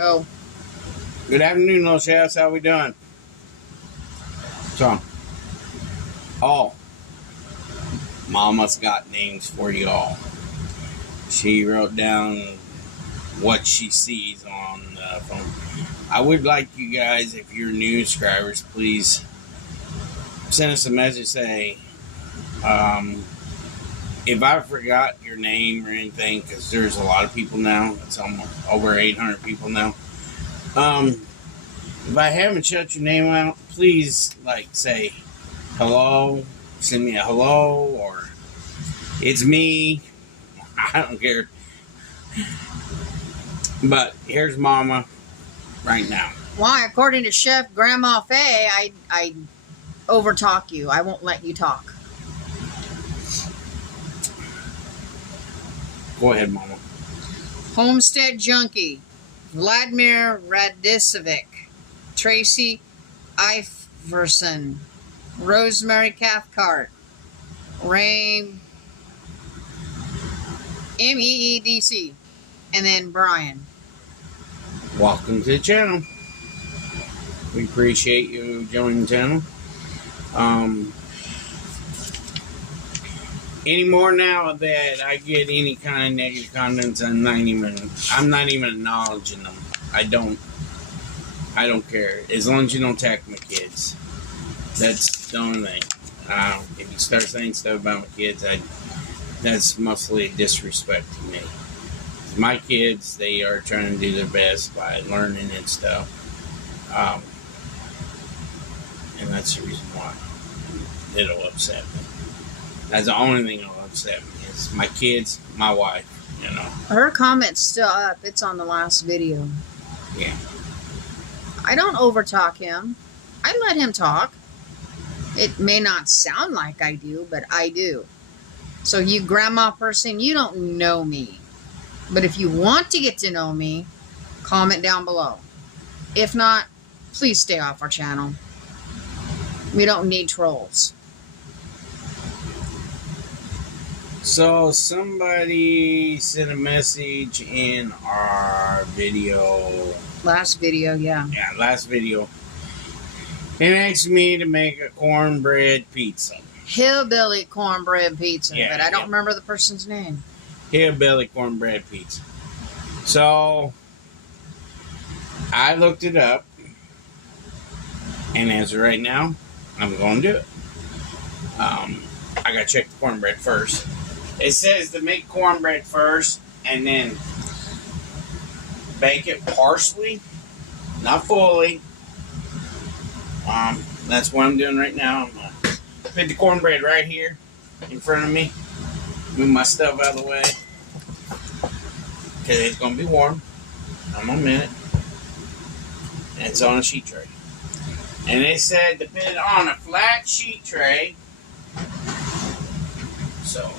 Go. Good afternoon, little chefs. How we doing? So, Mama's got names for you all. She wrote down what she sees on the phone. I would like you guys, if you're new subscribers, please send us a message. Say, if I forgot your name or anything, because there's a lot of people now. It's almost over 800 people now. If I haven't shut your name out, please, say hello, send me a hello, or it's me. I don't care. But here's Mama right now. Why, according to Chef Grandma Faye, I overtalk you. I won't let you talk. Go ahead, Mama. Homestead Junkie, Vladimir Radicevic, Tracy Iverson, Rosemary Cathcart, Ray MEEDC, and then Brian. Welcome to the channel. We appreciate you joining the channel. Anymore now that I get any kind of negative comments, I'm not even acknowledging them. I don't care. As long as you don't attack my kids. That's the only thing. If you start saying stuff about my kids, that's mostly disrespect to me. My kids, they are trying to do their best by learning and stuff. And that's the reason why it'll upset me. That's the only thing that'll upset me is my kids, my wife, Her comment's still up. It's on the last video. Yeah. I don't overtalk him. I let him talk. It may not sound like I do, but I do. So you grandma person, you don't know me. But if you want to get to know me, comment down below. If not, please stay off our channel. We don't need trolls. So somebody sent a message in our video. Last video, yeah. Yeah, last video. And asked me to make a cornbread pizza. Hillbilly cornbread pizza, Yeah, but I don't remember the person's name. Hillbilly cornbread pizza. So I looked it up, and as of right now, I'm going to do it. I got to check the cornbread first. It says to make cornbread first, and then bake it partially, not fully. That's what I'm doing right now. I'm going to put the cornbread right here in front of me. Move my stuff out of the way. Because it's going to be warm. I'm a minute. And it's on a sheet tray. And they said to put it on a flat sheet tray. So,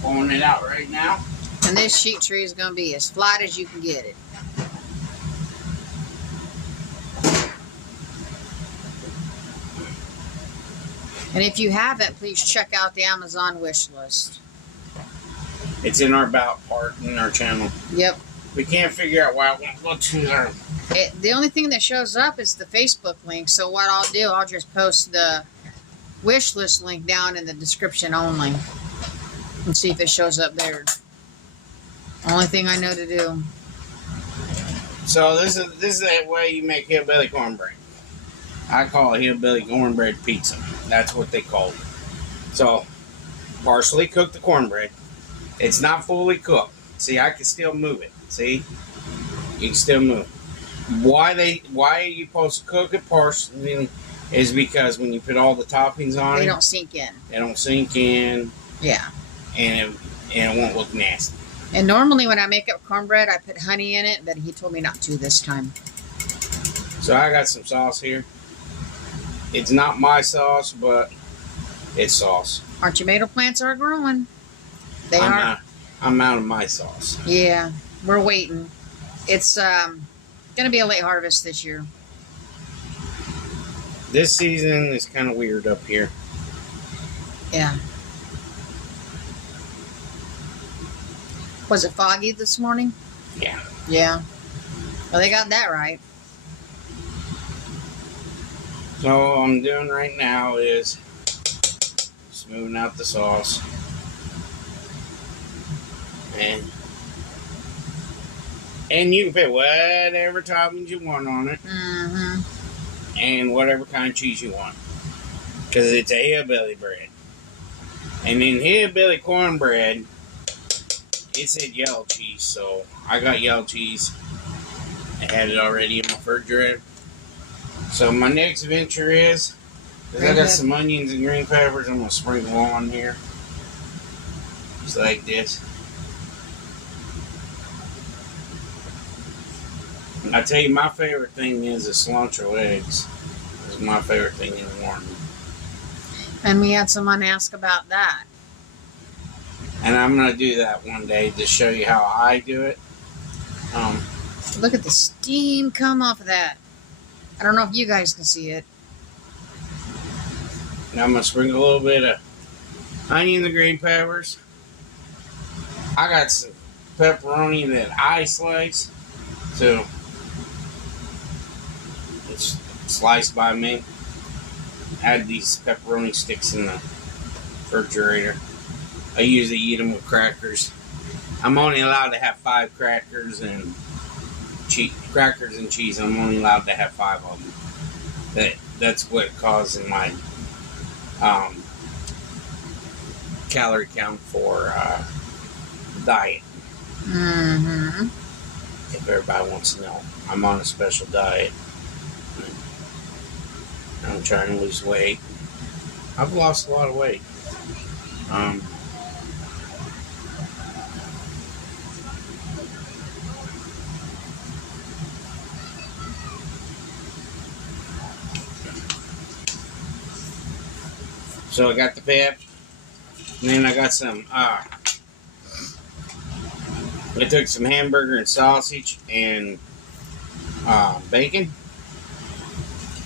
pulling it out right now. And this sheet tray is going to be as flat as you can get it. And if you haven't, please check out the Amazon wish list. It's in our about part in our channel. Yep. We can't figure out why it won't go to there. The only thing that shows up is the Facebook link. So what I'll do, I'll just post the wish list link down in the description only. And see if it shows up there. Only thing I know to do. So this is the way you make hillbilly cornbread. I call it hillbilly cornbread pizza. That's what they call it. So, partially cook the cornbread. It's not fully cooked. See, I can still move it. See? You can still move it. Why are you supposed to cook it partially is because when you put all the toppings on They don't sink in. They don't sink in. Yeah. And it won't look nasty. And normally when I make up cornbread, I put honey in it, but he told me not to this time. So I got some sauce here. It's not my sauce, but it's sauce. Our tomato plants are growing. They are. I'm out of my sauce. Yeah, we're waiting. It's going to be a late harvest this year. This season is kind of weird up here. Yeah. Was it foggy this morning? Yeah. Yeah. Well, they got that right. So all I'm doing right now is smoothing out the sauce. And you can put whatever toppings you want on it. Mm-hmm. And whatever kind of cheese you want. Because it's a hillbilly bread. And in hillbilly cornbread, it said yellow cheese. So I got yellow cheese. I had it already in my refrigerator. So my next venture is, because I got some onions and green peppers, I'm going to sprinkle on here. Just like this. I tell you, my favorite thing is the cilantro eggs. It's my favorite thing in the morning. And we had someone ask about that. And I'm going to do that one day to show you how I do it. Look at the steam come off of that. I don't know if you guys can see it. Now I'm going to sprinkle a little bit of onion and green peppers. I got some pepperoni that I slice. So it's sliced by me. I had these pepperoni sticks in the refrigerator. I usually eat them with crackers. I'm only allowed to have 5 crackers and cheese. I'm only allowed to have 5 of them. That's what causes my calorie count for diet. Mm-hmm. If everybody wants to know, I'm on a special diet. I'm trying to lose weight. I've lost a lot of weight. So I got the pep, and then I got some, I took some hamburger and sausage and bacon.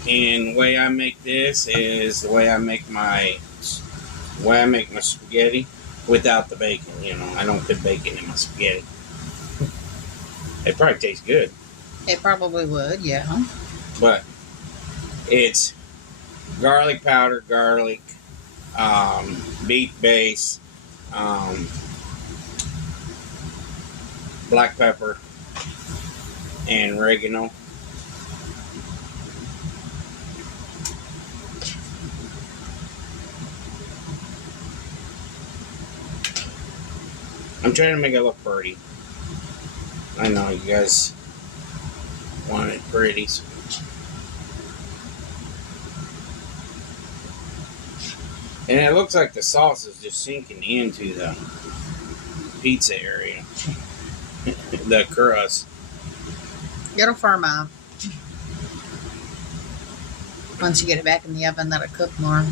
And the way I make this is the way I make my spaghetti without the bacon. You know, I don't put bacon in my spaghetti. It probably tastes good. It probably would, yeah. But it's garlic powder, garlic, beef base, black pepper, and oregano. I'm trying to make it look pretty. I know you guys want it pretty. So. And it looks like the sauce is just sinking into the pizza area. The crust. It'll firm up. Once you get it back in the oven, let it cook more.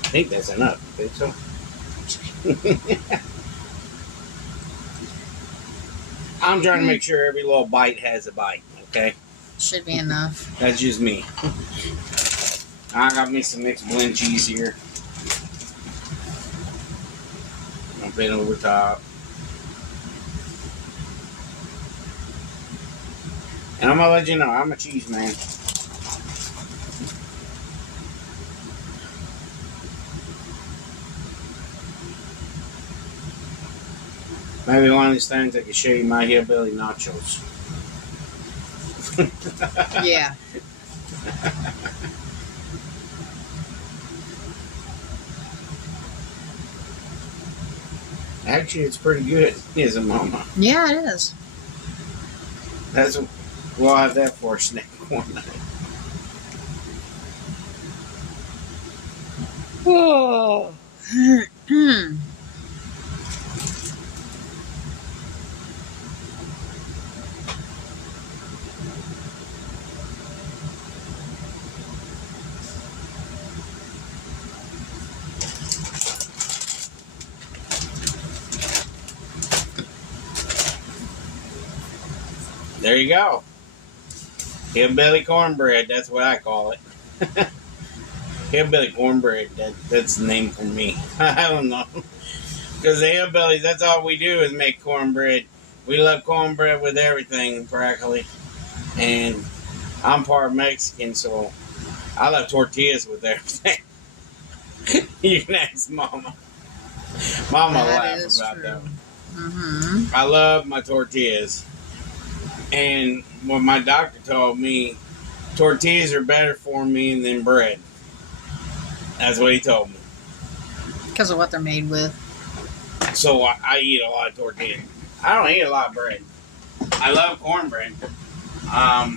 I think that's enough. I think so. I'm trying to make sure every little bite has a bite, okay? Should be enough. That's just me. I got me some mixed blend cheese here. I'll put it over top. And I'm going to let you know, I'm a cheese man. Maybe one of these times I can show you my hillbilly nachos. Yeah. Actually, it's pretty good, isn't it, Mama? Yeah, it is. We'll have that for a snack one night. Whoa. There you go. Hillbilly cornbread, that's what I call it. Hillbilly cornbread, that's the name for me. I don't know. Because the hillbillies, that's all we do is make cornbread. We love cornbread with everything, practically. And I'm part Mexican, so I love tortillas with everything. You can ask Mama. Mama laughs about that. Mm-hmm. I love my tortillas. And what my doctor told me, tortillas are better for me than bread. That's what he told me. Because of what they're made with. So I eat a lot of tortillas. I don't eat a lot of bread. I love cornbread. I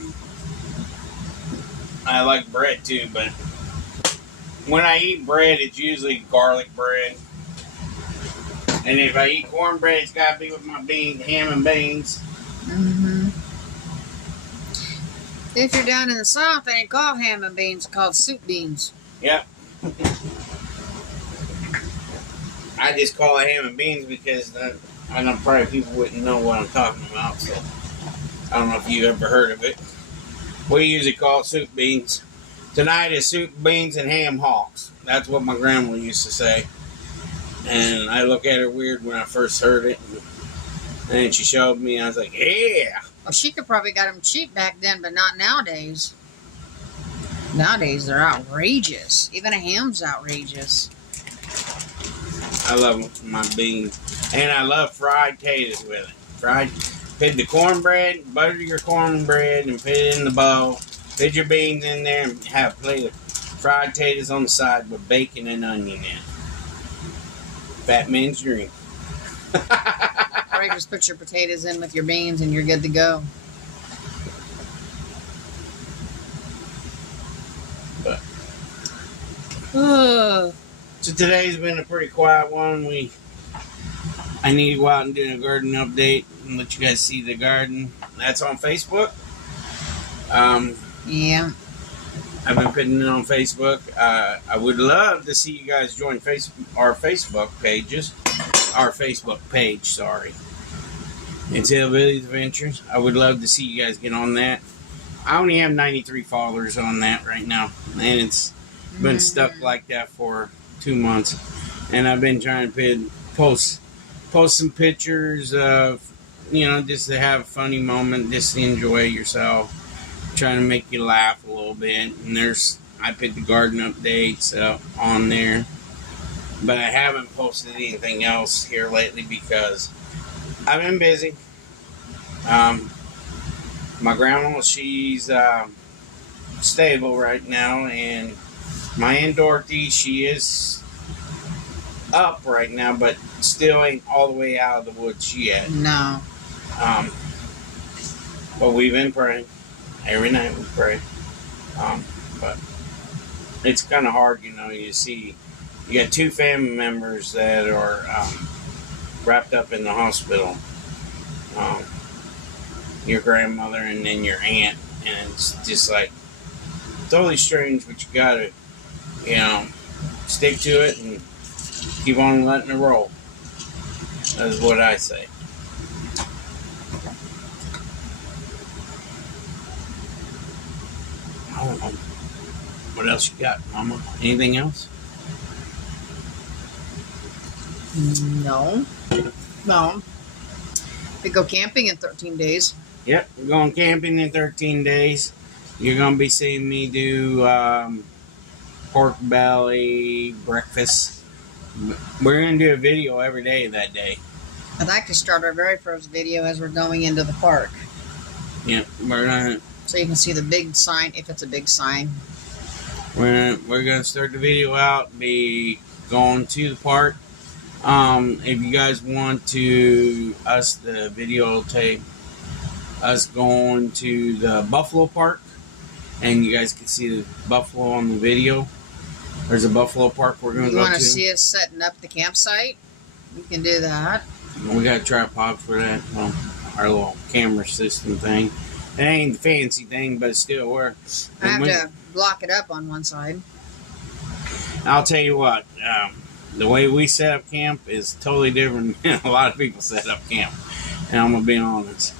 like bread too, but when I eat bread, it's usually garlic bread. And if I eat cornbread, it's got to be with my ham and beans. Mm-hmm. If you're down in the South, they ain't called ham and beans, they're called soup beans. Yep. I just call it ham and beans because I know probably people wouldn't know what I'm talking about. So I don't know if you ever heard of it. We usually call it soup beans. Tonight is soup beans and ham hocks. That's what my grandma used to say. And I look at her weird when I first heard it. And then she showed me, and I was like, yeah. Well, she could probably got them cheap back then, but not nowadays. Nowadays, they're outrageous. Even a ham's outrageous. I love my beans. And I love fried potatoes with it. Put the cornbread, butter your cornbread, and put it in the bowl. Put your beans in there and have a plate of fried potatoes on the side with bacon and onion in it. Fat man's dream. Or you just put your potatoes in with your beans and you're good to go. So today's been a pretty quiet one. I need to go out and do a garden update and let you guys see the garden. That's on Facebook. Yeah. I've been putting it on Facebook. I would love to see you guys join our Facebook pages. Our Facebook page, sorry. It's Hillbilly's Adventures. I would love to see you guys get on that. I only have 93 followers on that right now. And it's been stuck like that for 2 months. And I've been trying to post some pictures of, just to have a funny moment, just to enjoy yourself. Trying to make you laugh a little bit. And I put the garden updates on there. But I haven't posted anything else here lately because I've been busy. My grandma, she's stable right now. And my Aunt Dorothy, she is up right now, but still ain't all the way out of the woods yet. No. But we've been praying. Every night we pray. But it's kind of hard, you see. You got 2 family members that are wrapped up in the hospital. Your grandmother and then your aunt. And it's just like totally strange, but you gotta, stick to it and keep on letting it roll. That's what I say. I don't know. What else you got, Mama? Anything else? No. We go camping in 13 days. Yep, we're going camping in 13 days. You're going to be seeing me do pork belly breakfast. We're going to do a video every day that day. I'd like to start our very first video as we're going into the park. Yep, we're going to... So you can see the big sign, if it's a big sign. We're going to start the video out, be going to the park. If you guys want the video will take us going to the Buffalo Park, and you guys can see the buffalo on the video. There's a Buffalo Park we're going to go to. You want to see us setting up the campsite? We can do that. We got a tripod for that. Our little camera system thing. It ain't the fancy thing, but still works. I have to block it up on one side. I'll tell you what. The way we set up camp is totally different than a lot of people set up camp. And I'm going to be honest.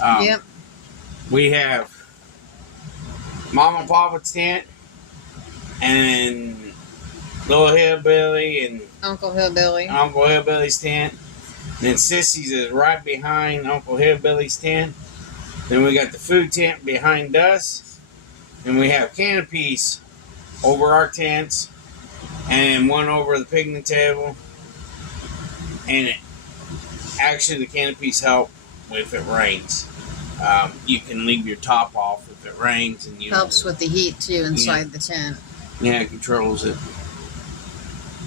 Yep. We have Mama and Papa's tent, and Little Hillbilly and Uncle Hillbilly. Uncle Hillbilly's tent. And then Sissy's is right behind Uncle Hillbilly's tent. Then we got the food tent behind us. And we have canopies over our tents. And one over the picnic table. And actually the canopies help if it rains. You can leave your top off if it rains. And Helps with the heat too inside the tent. Yeah, it controls it.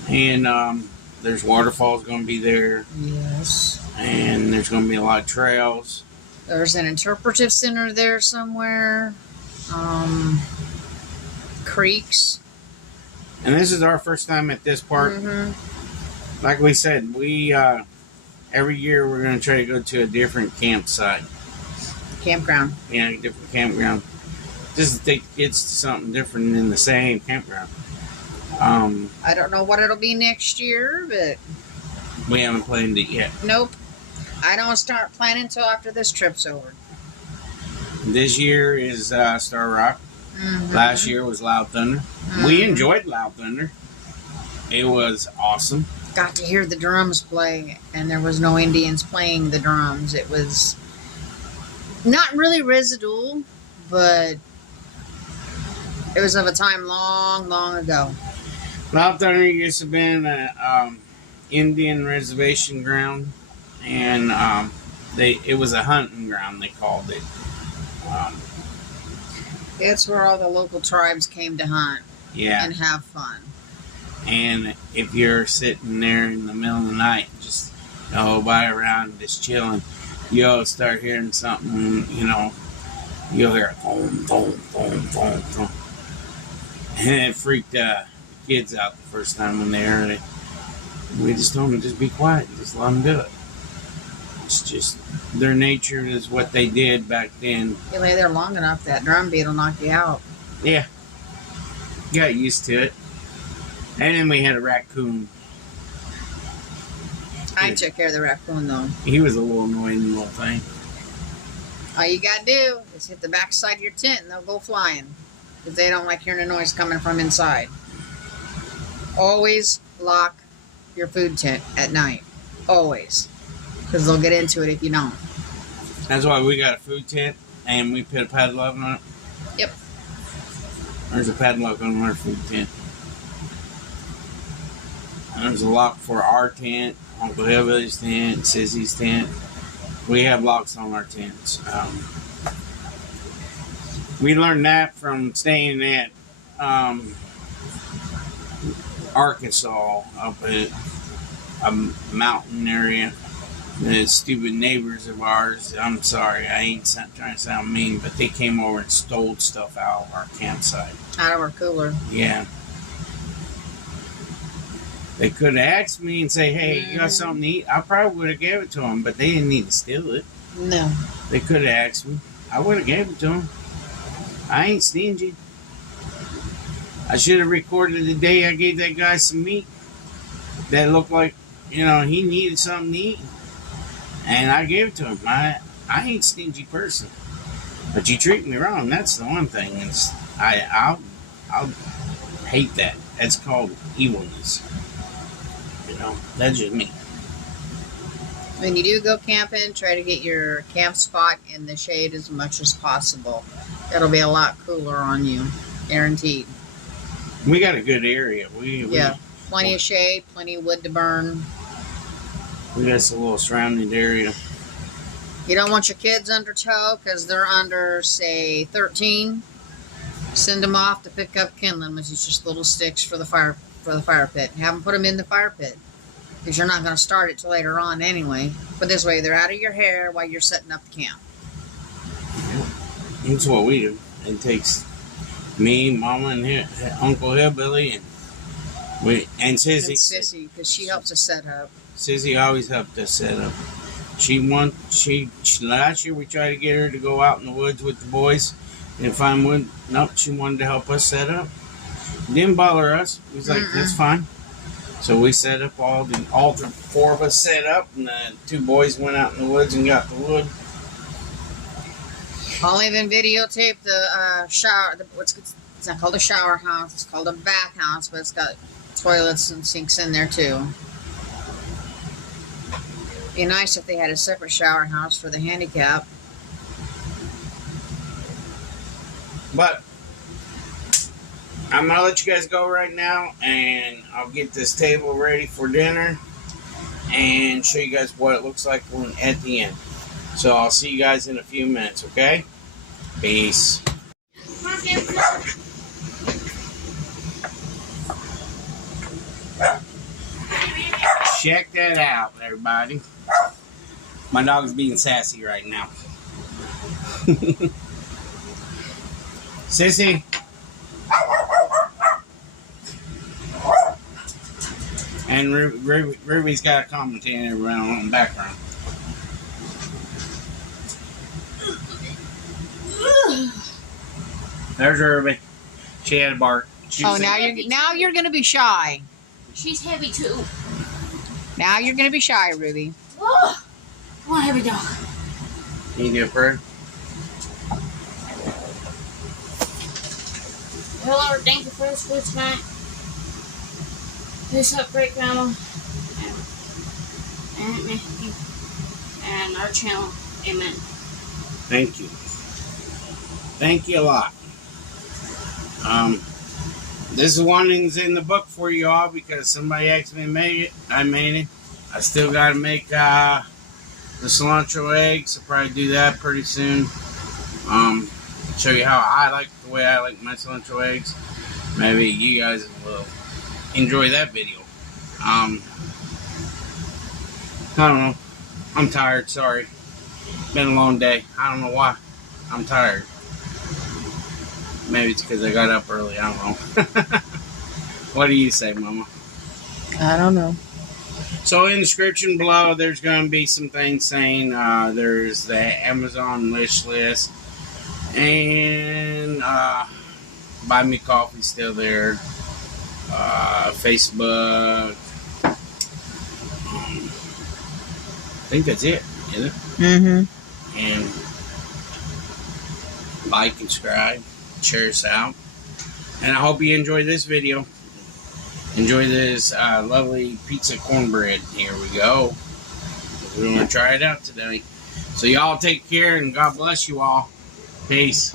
And there's waterfalls going to be there. Yes. And there's going to be a lot of trails. There's an interpretive center there somewhere. Creeks. And this is our first time at this park. Mm-hmm. Like we said, we every year we're going to try to go to a different campsite. Campground. Yeah, different campground. Just to take the kids to something different than the same campground. I don't know what it'll be next year, but we haven't planned it yet. Nope. I don't start planning until after this trip's over. This year is Star Rock. Mm-hmm. Last year was Loud Thunder. Mm-hmm. We enjoyed Loud Thunder. It was awesome. Got to hear the drums play, and there was no Indians playing the drums. It was not really residual, but it was of a time long, long ago. Loud Thunder used to have been an Indian reservation ground, and it was a hunting ground, they called it. It's where all the local tribes came to hunt and have fun. And if you're sitting there in the middle of the night, just by around, just chilling, you'll start hearing something, you'll hear a boom, boom, boom, boom, boom. And it freaked kids out the first time when they heard it. We just told them to just be quiet, just let them do it. It's just their nature is what they did back then. You lay there long enough, that drum beat will knock you out. Yeah, got used to it. And then we had a raccoon. I took care of the raccoon though. He was a little annoying little thing. All you gotta do is hit the back side of your tent and they'll go flying. Because they don't like hearing a noise coming from inside. Always lock your food tent at night. Always. Because they'll get into it if you don't. That's why we got a food tent and we put a padlock on it. Yep. There's a padlock on our food tent. And there's a lock for our tent, Uncle Hillbilly's tent, Sissy's tent. We have locks on our tents. We learned that from staying at Arkansas, up at a mountain area. The stupid neighbors of ours, I'm sorry, I ain't trying to sound mean, but they came over and stole stuff out of our campsite. Out of our cooler. Yeah. They could have asked me and say, hey, you got something to eat? I probably would have gave it to them, but they didn't need to steal it. No. They could have asked me. I would have gave it to them. I ain't stingy. I should have recorded the day I gave that guy some meat that looked like, he needed something to eat. And I gave it to him. I ain't a stingy person. But you treat me wrong. That's the one thing. I'll hate that. That's called evilness. That's just me. When you do go camping, try to get your camp spot in the shade as much as possible. It'll be a lot cooler on you. Guaranteed. We got a good area. Plenty of shade, plenty of wood to burn. We got a little surrounding area. You don't want your kids under tow because they're under, say, 13. Send them off to pick up kindling, which is just little sticks for the fire pit. Have them put them in the fire pit because you're not going to start it till later on anyway. But this way, they're out of your hair while you're setting up the camp. That's what we do. It takes me, Mama, and Uncle Hillbilly, and Sissy. And Sissy, because she helps us set up. Sissy always helped us set up. Last year we tried to get her to go out in the woods with the boys and find wood. Nope, she wanted to help us set up. Didn't bother us. We was like, that's fine. So we set up all the four of us set up, and the two boys went out in the woods and got the wood. I'll even videotape the shower. It's not called a shower house. It's called a bath house, but it's got toilets and sinks in there too. Be nice if they had a separate shower house for the handicap. But I'm gonna let you guys go right now, and I'll get this table ready for dinner and show you guys what it looks like at the end. So I'll see you guys in a few minutes, okay? Peace. Check that out, everybody. My dog's being sassy right now. Sissy. And Ruby's got a commentator around in the background. There's Ruby. She had a bark. Now you're gonna be shy. She's heavy too. Now you're gonna be shy, Ruby. Oh, I want a heavy dog. Can you do it for her? Hello, thank you for this food tonight. Please help great grandma and our channel. Amen. Thank you. Thank you a lot. This is one thing's in the book for you all because somebody asked me to make it. I made it. I still got to make the cilantro eggs. I'll probably do that pretty soon. Show you how I like the way I like my cilantro eggs. Maybe you guys will enjoy that video. I don't know. I'm tired. Sorry. Been a long day. I don't know why. I'm tired. Maybe it's because I got up early. I don't know. What do you say, Mama? I don't know. So in the description below, there's going to be some things saying there's the Amazon wish list. And Buy Me Coffee still there. Facebook. I think that's it, isn't it? Mm-hmm. And like and subscribe. Share us out. And I hope you enjoy this video. Enjoy this lovely pizza cornbread. Here we go. We're going to try it out today. So y'all take care and God bless you all. Peace.